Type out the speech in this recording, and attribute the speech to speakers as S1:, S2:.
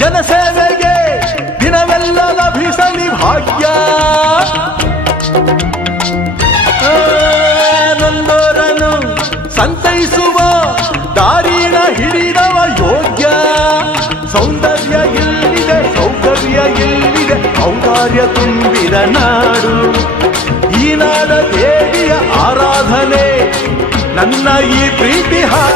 S1: ಜನತೆಗೆ ದಿನವೆಲ್ಲ ಲಭಿಸಲಿ ಭಾಗ್ಯ. ನೊಂದೋರನು ಸಂತೈಸುವ ದಾರಿನ ಹಿಡಿದವ ಯೋಗ್ಯ. ಸೌಂದರ್ಯ ಇಲ್ಲಿದೆ ಸೌಂದರ್ಯ ಎಲ್ಲಿದೆ? ಔದಾರ್ಯ ತುಂಬಿದ ನಾಡು. ಈ ನಾಡ ದೇವಿಯ ಆರಾಧನೆ ನನ್ನ ಈ ಪ್ರೀತಿ ಹಾಡು